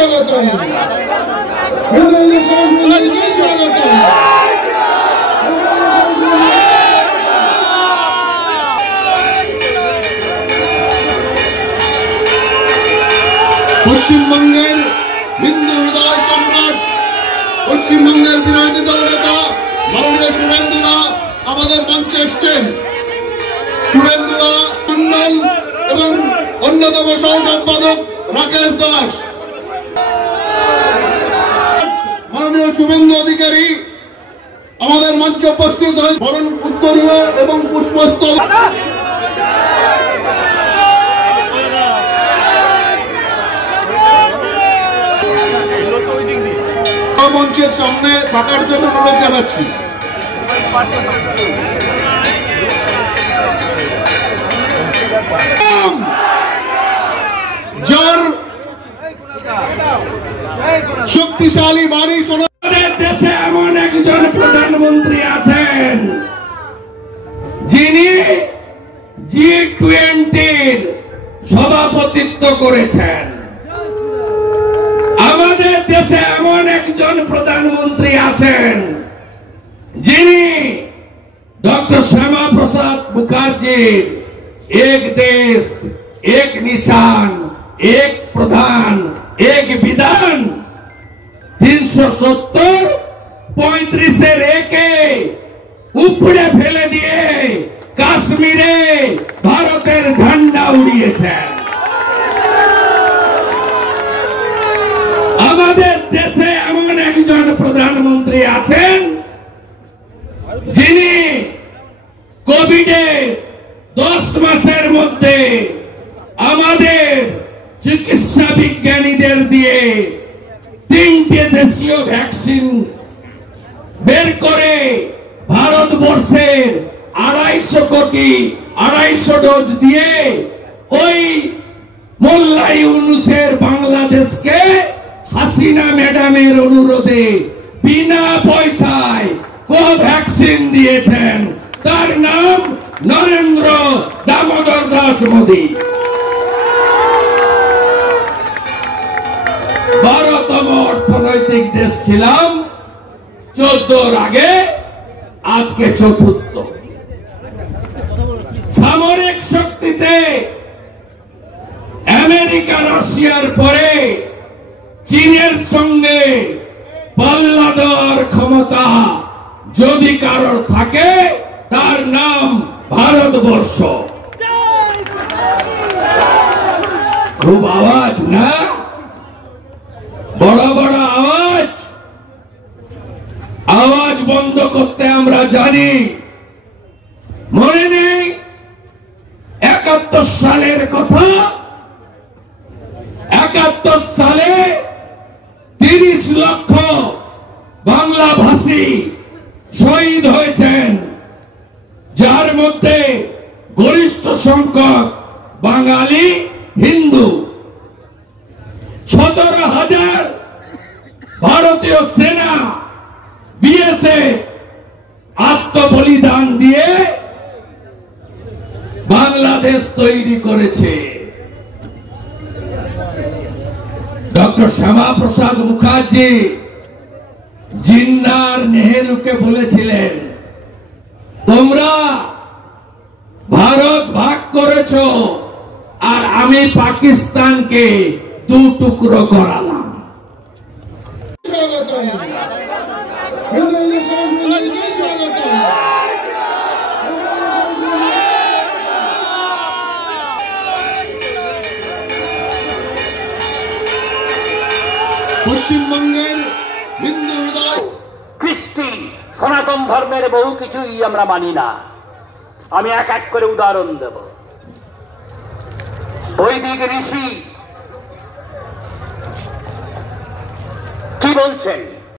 स्वागतम स्वागतम। পশ্চিমবঙ্গের হিন্দু হৃদয় সম্রাট, পশ্চিমবঙ্গের বিরোধী দল নেতা মাননীয় শুভেন্দুদা আমাদের মঞ্চে এসছেন। শুভেন্দুদা মন্ডল এবং অন্যতম সহ সম্পাদক রাকেশ দাস, মাননীয় শুভেন্দু অধিকারী আমাদের মঞ্চে উপস্থিত হয়ে বরণ উত্তরীয় এবং পুষ্পস্তবক মঞ্চের সামনে থাকার জন্য অনুরোধ জানাচ্ছি। যার শক্তিশালী বাড়ি আমাদের দেশে এমন একজন প্রধানমন্ত্রী আছেন যিনি G20-র সভাপতিত্ব করেছেন। আমাদের দেশে এমন একজন প্রধানমন্ত্রী আছেন যিনি ডক্টর শ্যামা প্রসাদ মুখার্জির এক দেশ এক নিশান এক প্রধান এক বিধান ৩৭০-৩৫-এর একে উপড়ে ফেলে দিয়ে কাশ্মীরে ভারতের ঝান্ডা উড়িয়েছেন। আমাদের দেশে এমন একজন প্রধানমন্ত্রী আছেন যিনি কোভিডে 10 মাসের মধ্যে আমাদের চিকিৎসা বিজ্ঞানীদের দিয়ে 3টে দেশীয় ভ্যাকসিন বের করে ভারতবর্ষের 250 ডোজ দিয়ে ওই মোল্লা ইউনূসের বাংলাদেশকে হাসিনা ম্যাডামের অনুরোধে বিনা পয়সায় কোভ্যাক্সিন দিয়েছেন। তার নাম নরেন্দ্র দামোদর দাস মোদী। 12তম অর্থনৈতিক দেশ ছিলাম 14-র আগে, আজকে 4র্থ। সামরিক শক্তিতে আমেরিকা রাশিয়ার পরে চীনের সঙ্গে পাল্লা দেওয়ার ক্ষমতা যদি কারোর থাকে তার নাম ভারতবর্ষ। খুব আওয়াজ না, বড় বড় আওয়াজ। আওয়াজ বন্ধ করতে আমরা জানি। মনে নেই 71 সালের কথা? 71 সালে 30 লক্ষ বাংলাভাষী শহীদ হয়েছেন, যার মধ্যে গরিষ্ঠ সংখ্যক বাঙালি হিন্দু। 17,000 ভারতীয় সেনা বিএসএফ আত্মবলিদান দিয়ে বাংলাদেশ তৈরি করেছে। ডক্টর শ্যামা প্রসাদ মুখার্জি জিন্নার নেহেরুকে বলেছিলেন, তোমরা ভারত ভাগ করেছ আর আমি পাকিস্তানকে 2 টুকরো করালাম। পশ্চিমবঙ্গের হিন্দু হৃদয় কৃষ্টি সনাতন ধর্মের বহু কিছুই আমরা মানি না। আমি এক এক করে উদাহরণ দেব। বৈদিক ঋষি কি বলছেন?